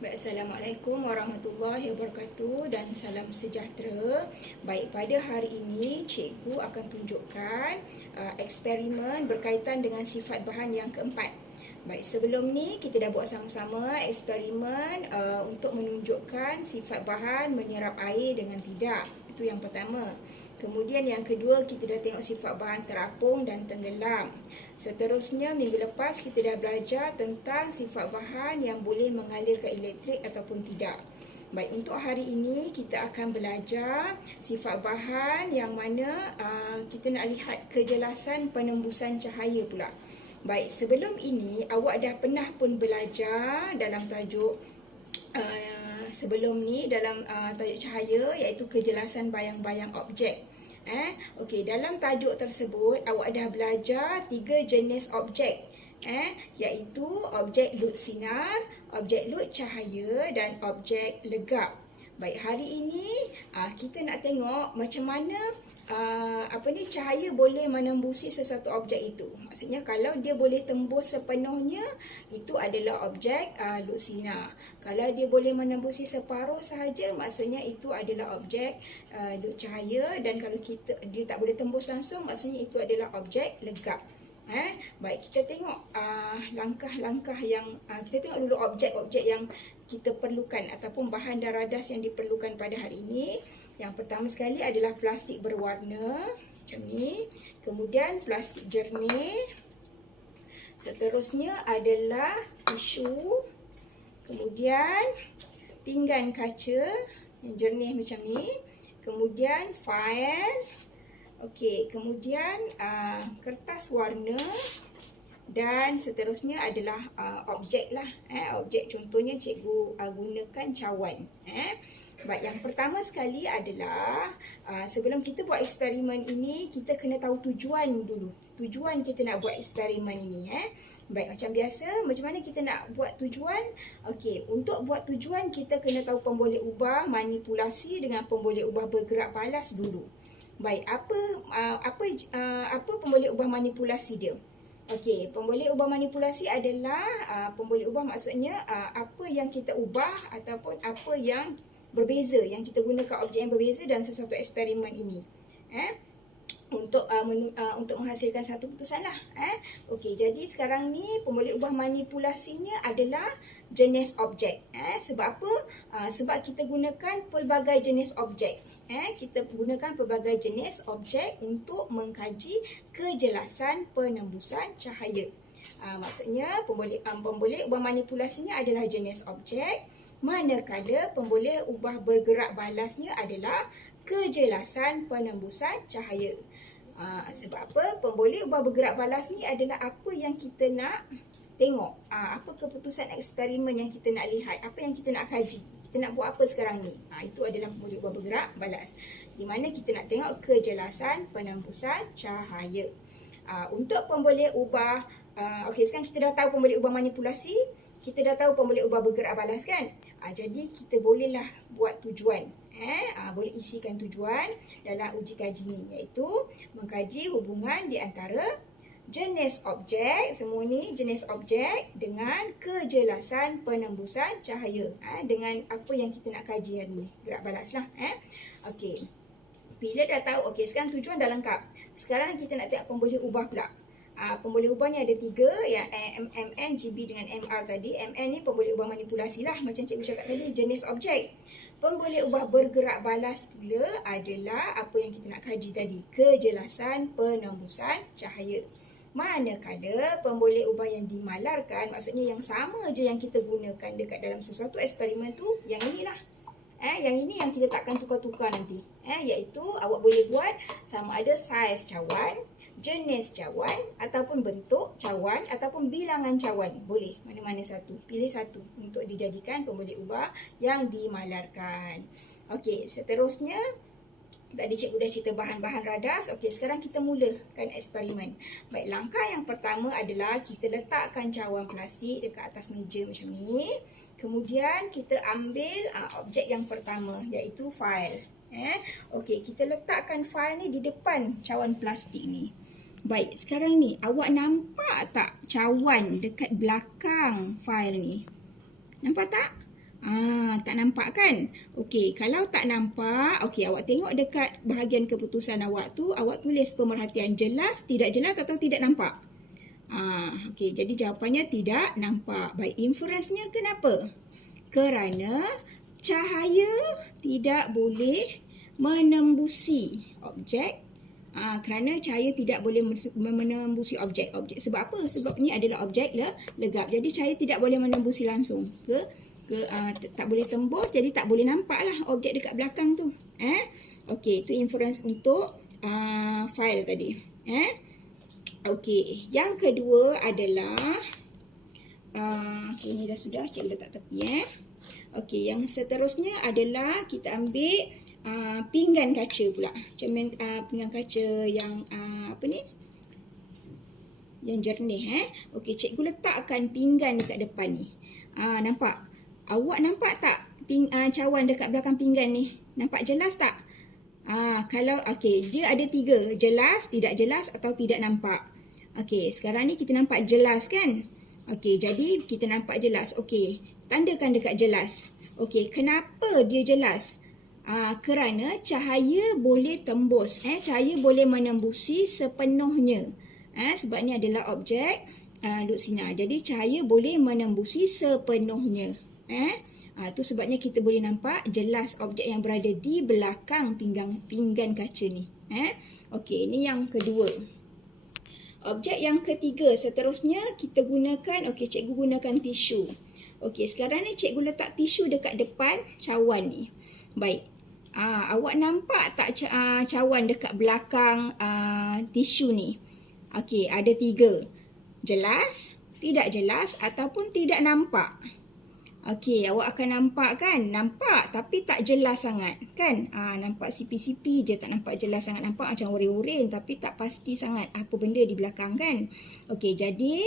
Baik, Assalamualaikum warahmatullahi wabarakatuh dan salam sejahtera. Baik, pada hari ini cikgu akan tunjukkan eksperimen berkaitan dengan sifat bahan yang keempat. Baik, sebelum ni kita dah buat sama-sama eksperimen untuk menunjukkan sifat bahan menyerap air dengan tidak. Itu yang pertama. Kemudian yang kedua, kita dah tengok sifat bahan terapung dan tenggelam. Seterusnya, minggu lepas kita dah belajar tentang sifat bahan yang boleh mengalirkan elektrik ataupun tidak. Baik, untuk hari ini kita akan belajar sifat bahan yang mana kita nak lihat kejelasan penembusan cahaya pula. Baik, sebelum ini awak dah pernah pun belajar dalam tajuk sebelum ni dalam tajuk cahaya, iaitu kejelasan bayang-bayang objek. Okey, dalam tajuk tersebut awak dah belajar 3 jenis objek, iaitu objek lut sinar, objek lut cahaya dan objek legap. Baik, hari ini kita nak tengok macam mana cahaya boleh menembusi sesuatu objek itu. Maksudnya kalau dia boleh tembus sepenuhnya, itu adalah objek lut sinar. Kalau dia boleh menembusi separuh sahaja, maksudnya itu adalah objek lut cahaya. Dan kalau dia tak boleh tembus langsung, maksudnya itu adalah objek legap. Baik, kita tengok langkah-langkah yang kita tengok dulu objek-objek yang kita perlukan ataupun bahan dan radas yang diperlukan pada hari ini. Yang pertama sekali adalah plastik berwarna macam ni, kemudian plastik jernih, seterusnya adalah tisu, kemudian pinggan kaca yang jernih macam ni, kemudian fail. Okey, kemudian kertas warna, dan seterusnya adalah objek lah. Objek contohnya cikgu gunakan cawan. Baik, yang pertama sekali adalah sebelum kita buat eksperimen ini, kita kena tahu tujuan dulu. Tujuan kita nak buat eksperimen ini. Baik, macam biasa, macam mana kita nak buat tujuan? Okey, untuk buat tujuan kita kena tahu pemboleh ubah manipulasi dengan pemboleh ubah bergerak balas dulu. Baik, apa pemboleh ubah manipulasi dia? Okey, pemboleh ubah manipulasi adalah pemboleh ubah maksudnya apa yang kita ubah ataupun apa yang berbeza, yang kita gunakan objek yang berbeza dalam sesuatu eksperimen ini. Untuk menghasilkan satu putusan lah. Okey, jadi sekarang ni pemboleh ubah manipulasinya adalah jenis objek. Sebab apa? Sebab kita gunakan pelbagai jenis objek. Kita gunakan pelbagai jenis objek untuk mengkaji kejelasan penembusan cahaya. Maksudnya pemboleh ubah manipulasinya adalah jenis objek, manakala pemboleh ubah bergerak balasnya adalah kejelasan penembusan cahaya. Sebab apa? Pemboleh ubah bergerak balas ni adalah apa yang kita nak tengok, apa keputusan eksperimen yang kita nak lihat, apa yang kita nak kaji. Kita nak buat apa sekarang ni? Itu adalah pemboleh ubah bergerak balas, di mana kita nak tengok kejelasan penembusan cahaya. Untuk pemboleh ubah, okey, sekarang kita dah tahu pemboleh ubah manipulasi, kita dah tahu pemboleh ubah bergerak balas kan? Jadi kita bolehlah buat tujuan. Boleh isikan tujuan dalam uji kaji ni, iaitu mengkaji hubungan di antara jenis objek, semua ni jenis objek dengan kejelasan penembusan cahaya, dengan apa yang kita nak kaji hari ni, gerak balas lah. Okey, bila dah tahu, okey, sekarang tujuan dah lengkap. Sekarang kita nak tengok pemboleh ubah pula. Pemboleh ubah ni ada 3, yang MN, GB dengan MR tadi. MN ni pemboleh ubah manipulasi lah, macam cikgu cakap tadi, jenis objek. Pemboleh ubah bergerak balas pula adalah apa yang kita nak kaji tadi, kejelasan penembusan cahaya. Manakala pemboleh ubah yang dimalarkan, maksudnya yang sama je yang kita gunakan dekat dalam sesuatu eksperimen tu, yang inilah. Yang ini yang kita takkan tukar-tukar nanti. Iaitu awak boleh buat sama ada saiz cawan, jenis cawan, ataupun bentuk cawan, ataupun bilangan cawan. Boleh, mana-mana satu. Pilih satu untuk dijadikan pemboleh ubah yang dimalarkan. Okey, seterusnya tadi cikgu dah cerita bahan-bahan radas. Okey, sekarang kita mulakan eksperimen. Baik, langkah yang pertama adalah kita letakkan cawan plastik dekat atas meja macam ni. Kemudian kita ambil objek yang pertama, iaitu fail. Okey, kita letakkan fail ni di depan cawan plastik ni. Baik, sekarang ni awak nampak tak cawan dekat belakang fail ni? Nampak tak? Tak nampak kan? Okey, kalau tak nampak, okey, awak tengok dekat bahagian keputusan awak tu, awak tulis pemerhatian jelas, tidak jelas atau tidak nampak. Okey, jadi jawapannya tidak nampak. Baik, inference-nya kenapa? Kerana cahaya tidak boleh menembusi objek. Kerana cahaya tidak boleh menembusi objek. Sebab apa? Sebab ni adalah objek legap. Jadi cahaya tidak boleh menembusi langsung tak boleh tembus, jadi tak boleh nampak lah objek dekat belakang tu. Okey, itu inference untuk file tadi. Okey, yang kedua adalah ini dah sudah, cikgu letak tepi. Okey, yang seterusnya adalah kita ambil pinggan kaca pula. Cermin pinggan kaca yang yang jernih. Okey, cikgu letakkan pinggan dekat depan ni. Nampak? Awak nampak tak cawan dekat belakang pinggan ni? Nampak jelas tak? Kalau okey, dia ada 3, jelas, tidak jelas atau tidak nampak. Okey, sekarang ni kita nampak jelas kan? Okey, jadi kita nampak jelas. Okey, tandakan dekat jelas. Okey, kenapa dia jelas? Kerana cahaya boleh tembus, cahaya boleh menembusi sepenuhnya. Sebab ni adalah objek lutsinar. Jadi cahaya boleh menembusi sepenuhnya. Itu sebabnya kita boleh nampak jelas objek yang berada di belakang pinggan kaca ni. Okey, ini yang kedua. Objek yang ketiga, seterusnya kita gunakan, okey, cikgu gunakan tisu. Okey, sekarang ni cikgu letak tisu dekat depan cawan ni. Baik. Awak nampak tak cawan dekat belakang tisu ni? Okey, ada 3. Jelas, tidak jelas ataupun tidak nampak. Okey, awak akan nampak kan? Nampak tapi tak jelas sangat kan? Nampak sipi-sipi je, tak nampak jelas sangat. Nampak macam urin-urin tapi tak pasti sangat apa benda di belakang kan? Okey, jadi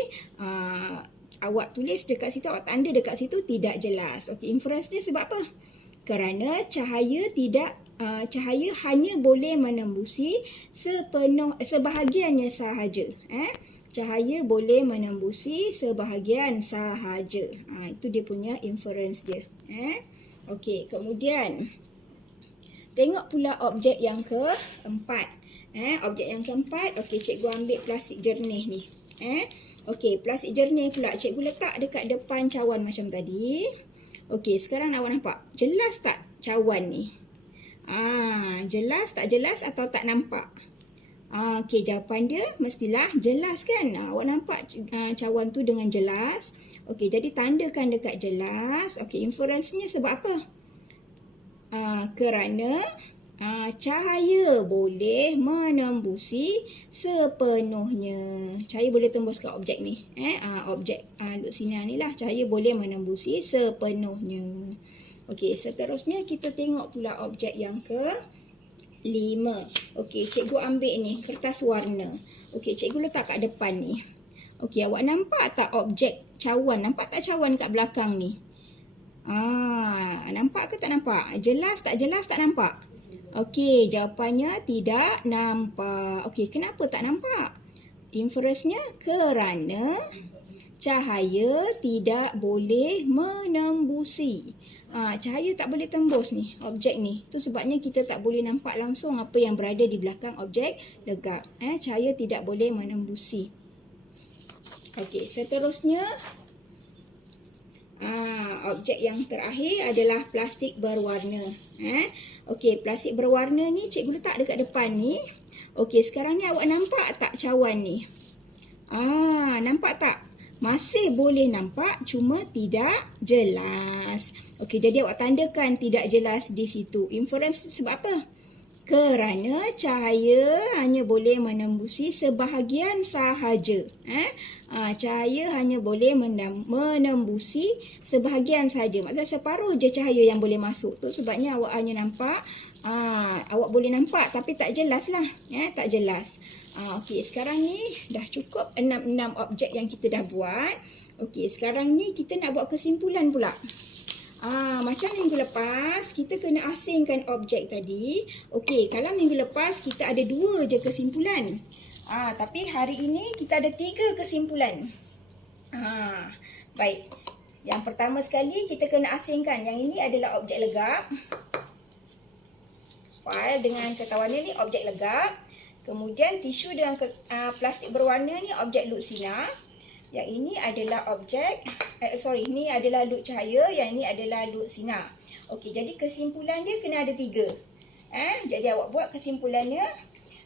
awak tulis dekat situ, awak tanda dekat situ tidak jelas. Okey, inference ni sebab apa? Kerana cahaya hanya boleh menembusi sebahagiannya sahaja. Cahaya boleh menembusi sebahagian sahaja. Itu dia punya inference dia. Okey, kemudian tengok pula objek yang keempat. Objek yang keempat, okey, cikgu ambil plastik jernih ni. Okey, plastik jernih pula cikgu letak dekat depan cawan macam tadi. Okey, sekarang awak nampak jelas tak cawan ni? Jelas tak jelas atau tak nampak? Okey, jawapan dia mestilah jelas kan? Awak nampak cawan tu dengan jelas. Okey, jadi tandakan dekat jelas. Okey, inference-nya sebab apa? Kerana cahaya boleh menembusi sepenuhnya. Cahaya boleh tembus ke objek ni. Objek lutsinar ni lah. Cahaya boleh menembusi sepenuhnya. Okey, seterusnya kita tengok pula objek yang ke-5. Okey, cikgu ambil ni kertas warna. Okey, cikgu letak kat depan ni. Okey, awak nampak tak objek cawan? Nampak tak cawan kat belakang ni? Nampak ke tak nampak? Jelas tak jelas tak nampak? Okey, jawapannya tidak nampak. Okey, kenapa tak nampak? Inference-nya kerana cahaya tidak boleh menembusi. Cahaya tak boleh tembus ni, objek ni. Itu sebabnya kita tak boleh nampak langsung apa yang berada di belakang objek legap. Cahaya tidak boleh menembusi. Okey, seterusnya objek yang terakhir adalah plastik berwarna. Okey, plastik berwarna ni cikgu letak dekat depan ni. Okey, sekarang ni awak nampak tak cawan ni? Nampak tak? Masih boleh nampak, cuma tidak jelas. Okey, jadi awak tandakan tidak jelas di situ. Inference sebab apa? Kerana cahaya hanya boleh menembusi sebahagian sahaja. Cahaya hanya boleh menembusi sebahagian sahaja. Maksudnya separuh je cahaya yang boleh masuk. Tu sebabnya awak hanya nampak, awak boleh nampak tapi tak jelas lah. Tak jelas. Okey, sekarang ni dah cukup 6 objek yang kita dah buat. Okey, sekarang ni kita nak buat kesimpulan pula. Macam minggu lepas, kita kena asingkan objek tadi. Okey, kalau minggu lepas kita ada 2 je kesimpulan. Tapi hari ini kita ada 3 kesimpulan. Baik. Yang pertama sekali kita kena asingkan. Yang ini adalah objek legap. File dengan kertas warna ni objek legap. Kemudian tisu dengan plastik berwarna ni objek luk sinar. Yang ini adalah objek, ini adalah luk cahaya. Yang ini adalah luk sinar. Okey, jadi kesimpulan dia kena ada 3. Jadi awak buat kesimpulannya.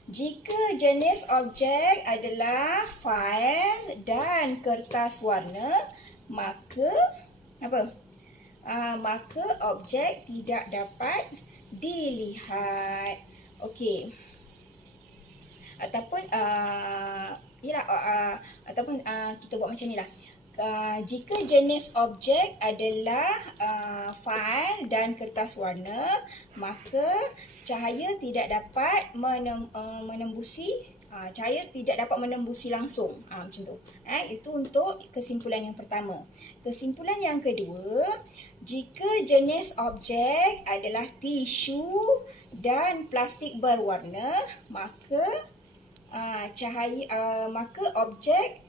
Jika jenis objek adalah fail dan kertas warna, maka apa? Maka objek tidak dapat dilihat. Okey. Ataupun kita buat macam ni lah. Jika jenis objek adalah fail dan kertas warna, maka cahaya tidak dapat menembusi langsung. Macam tu. Itu untuk kesimpulan yang pertama. Kesimpulan yang kedua, jika jenis objek adalah tisu dan plastik berwarna, maka maka objek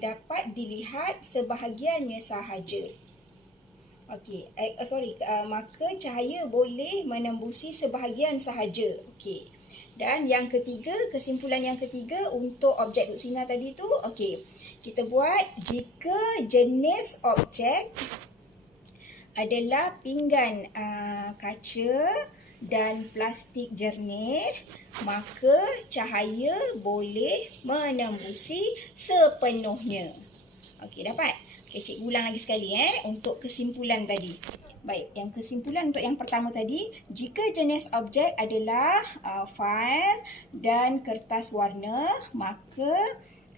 dapat dilihat sebahagiannya sahaja. Okey, maka cahaya boleh menembusi sebahagian sahaja. Okey. Dan yang ketiga, kesimpulan yang ketiga untuk objek luk sinar tadi tu, okey. Kita buat jika jenis objek adalah pinggan kaca dan plastik jernih, maka cahaya boleh menembusi sepenuhnya. Okey, dapat? Okey, cikgu ulang lagi sekali untuk kesimpulan tadi. Baik, yang kesimpulan untuk yang pertama tadi, jika jenis objek adalah fail dan kertas warna, maka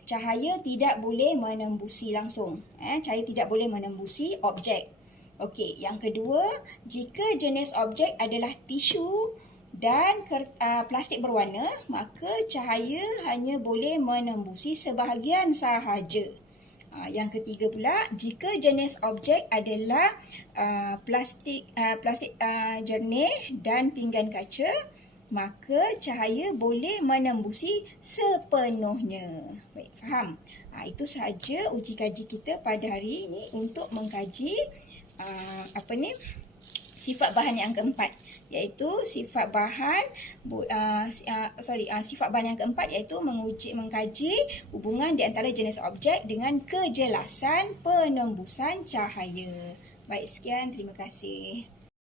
cahaya tidak boleh menembusi langsung. Cahaya tidak boleh menembusi objek. Okey, yang kedua, jika jenis objek adalah tisu dan plastik berwarna, maka cahaya hanya boleh menembusi sebahagian sahaja. Yang ketiga pula, jika jenis objek adalah plastik jernih dan pinggan kaca, maka cahaya boleh menembusi sepenuhnya. Baik, faham? Itu sahaja uji kaji kita pada hari ini untuk mengkaji sifat bahan yang keempat, iaitu sifat bahan yang keempat iaitu mengkaji hubungan di antara jenis objek dengan kejelasan penembusan cahaya. Baik, sekian, terima kasih.